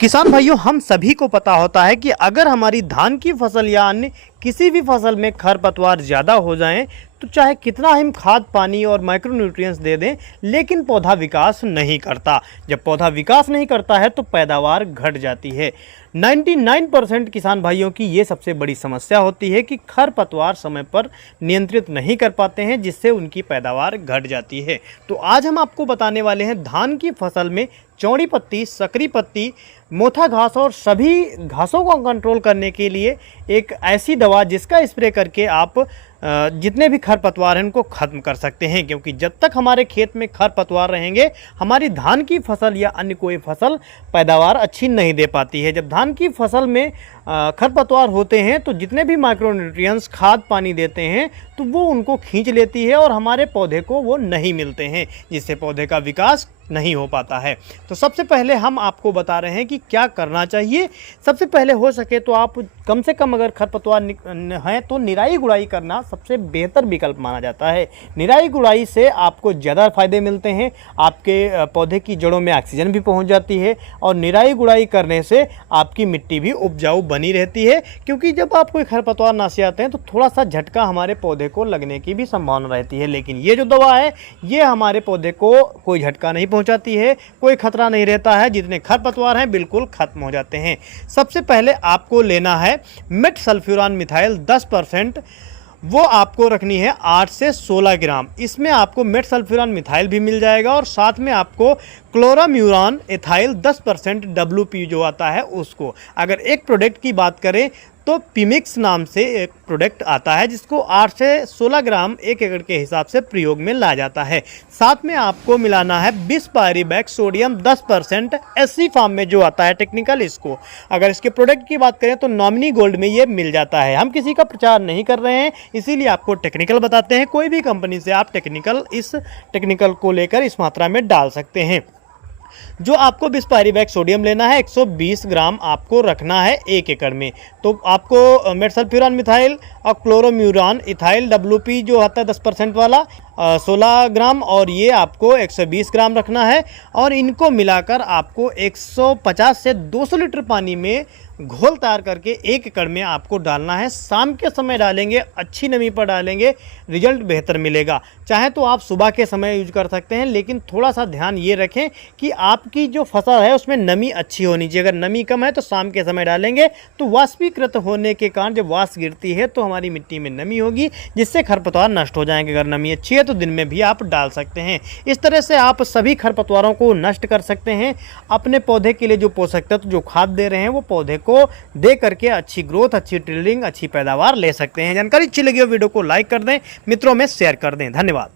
किसान भाइयों, हम सभी को पता होता है कि अगर हमारी धान की फसल या अन्य किसी भी फसल में खरपतवार ज़्यादा हो जाएं तो चाहे कितना हम खाद पानी और माइक्रोन्यूट्रिएंट्स दे दें, लेकिन पौधा विकास नहीं करता। जब पौधा विकास नहीं करता है तो पैदावार घट जाती है। 99% किसान भाइयों की ये सबसे बड़ी समस्या होती है कि खरपतवार समय पर नियंत्रित नहीं कर पाते हैं, जिससे उनकी पैदावार घट जाती है। तो आज हम आपको बताने वाले हैं धान की फसल में चौड़ी पत्ती, सकरी पत्ती, मोथा घास और सभी घासों को कंट्रोल करने के लिए एक ऐसी दवा जिसका स्प्रे करके आप जितने भी खरपतवार हैं उनको ख़त्म कर सकते हैं। क्योंकि जब तक हमारे खेत में खरपतवार रहेंगे, हमारी धान की फसल या अन्य कोई फसल पैदावार अच्छी नहीं दे पाती है। जब धान की फसल में खरपतवार होते हैं तो जितने भी माइक्रोन्यूट्रिएंट्स खाद पानी देते हैं तो वो उनको खींच लेती है और हमारे पौधे को वो नहीं मिलते हैं, जिससे पौधे का विकास नहीं हो पाता है। तो सबसे पहले हम आपको बता रहे हैं कि क्या करना चाहिए। सबसे पहले हो सके तो आप कम से कम अगर खरपतवार हैं तो निराई गुड़ाई करना सबसे बेहतर विकल्प माना जाता है। निराई गुड़ाई से आपको ज़्यादा फायदे मिलते हैं, आपके पौधे की जड़ों में ऑक्सीजन भी पहुंच जाती है और निराई गुड़ाई करने से आपकी मिट्टी भी उपजाऊ बनी रहती है। क्योंकि जब आप कोई खरपतवार नाशी आते हैं तो थोड़ा सा झटका हमारे पौधे को लगने की भी संभावना रहती है, लेकिन ये जो दवा है ये हमारे पौधे को कोई झटका नहीं पहुंचाती है, कोई खतरा नहीं रहता है। जितने खरपतवार हैं बिल्कुल खत्म हो जाते हैं। सबसे पहले आपको लेना है मेटसल्फ्यूरान मिथाइल 10%, वो आपको रखनी है 8 से 16 ग्राम। इसमें आपको मेटसल्फ्यूरान मिथाइल भी मिल जाएगा और साथ में आपको क्लोराम्यूरान एथाइल 10% WP जो आता है उसको। अगर एक प्रोडक्ट की बात करें तो पिमिक्स नाम से एक प्रोडक्ट आता है जिसको 8 से 16 ग्राम 1 एकड़ के हिसाब से प्रयोग में लाया जाता है। साथ में आपको मिलाना है बिस्पायरिबैक सोडियम 10% SC फार्म में जो आता है टेक्निकल, इसको। अगर इसके प्रोडक्ट की बात करें तो नॉमिनी गोल्ड में ये मिल जाता है। हम किसी का प्रचार नहीं कर रहे हैं, इसीलिए आपको टेक्निकल बताते हैं। कोई भी कंपनी से आप इस टेक्निकल को लेकर इस मात्रा में डाल सकते हैं। जो आपको बिस्पायरिबैक सोडियम लेना है 120 ग्राम आपको रखना है 1 एकड़ में। तो आपको मेटसल्फ्यूरान मिथाइल और क्लोरोम्यूरान इथाइल WP जो आता है 10% वाला 16 ग्राम और ये आपको 120 ग्राम रखना है और इनको मिलाकर आपको 150 से 200 लीटर पानी में घोल तैयार करके 1 एकड़ में आपको डालना है। शाम के समय डालेंगे, अच्छी नमी पर डालेंगे, रिजल्ट बेहतर मिलेगा। चाहे तो आप सुबह के समय यूज कर सकते हैं, लेकिन थोड़ा सा ध्यान ये रखें कि आपकी जो फसल है उसमें नमी अच्छी होनी चाहिए। अगर नमी कम है तो शाम के समय डालेंगे तो वाष्पीकृत होने के कारण जब वाष्प गिरती है तो हमारी मिट्टी में नमी होगी, जिससे खरपतवार नष्ट हो जाएंगे। अगर नमी अच्छी है तो दिन में भी आप डाल सकते हैं। इस तरह से आप सभी खरपतवारों को नष्ट कर सकते हैं। अपने पौधे के लिए जो पोषक तत्व जो खाद दे रहे हैं वो पौधे को दे करके अच्छी ग्रोथ, अच्छी टिल्डिंग, अच्छी पैदावार ले सकते हैं। जानकारी अच्छी लगी हो वीडियो को लाइक कर दें, मित्रों में शेयर कर दें। धन्यवाद।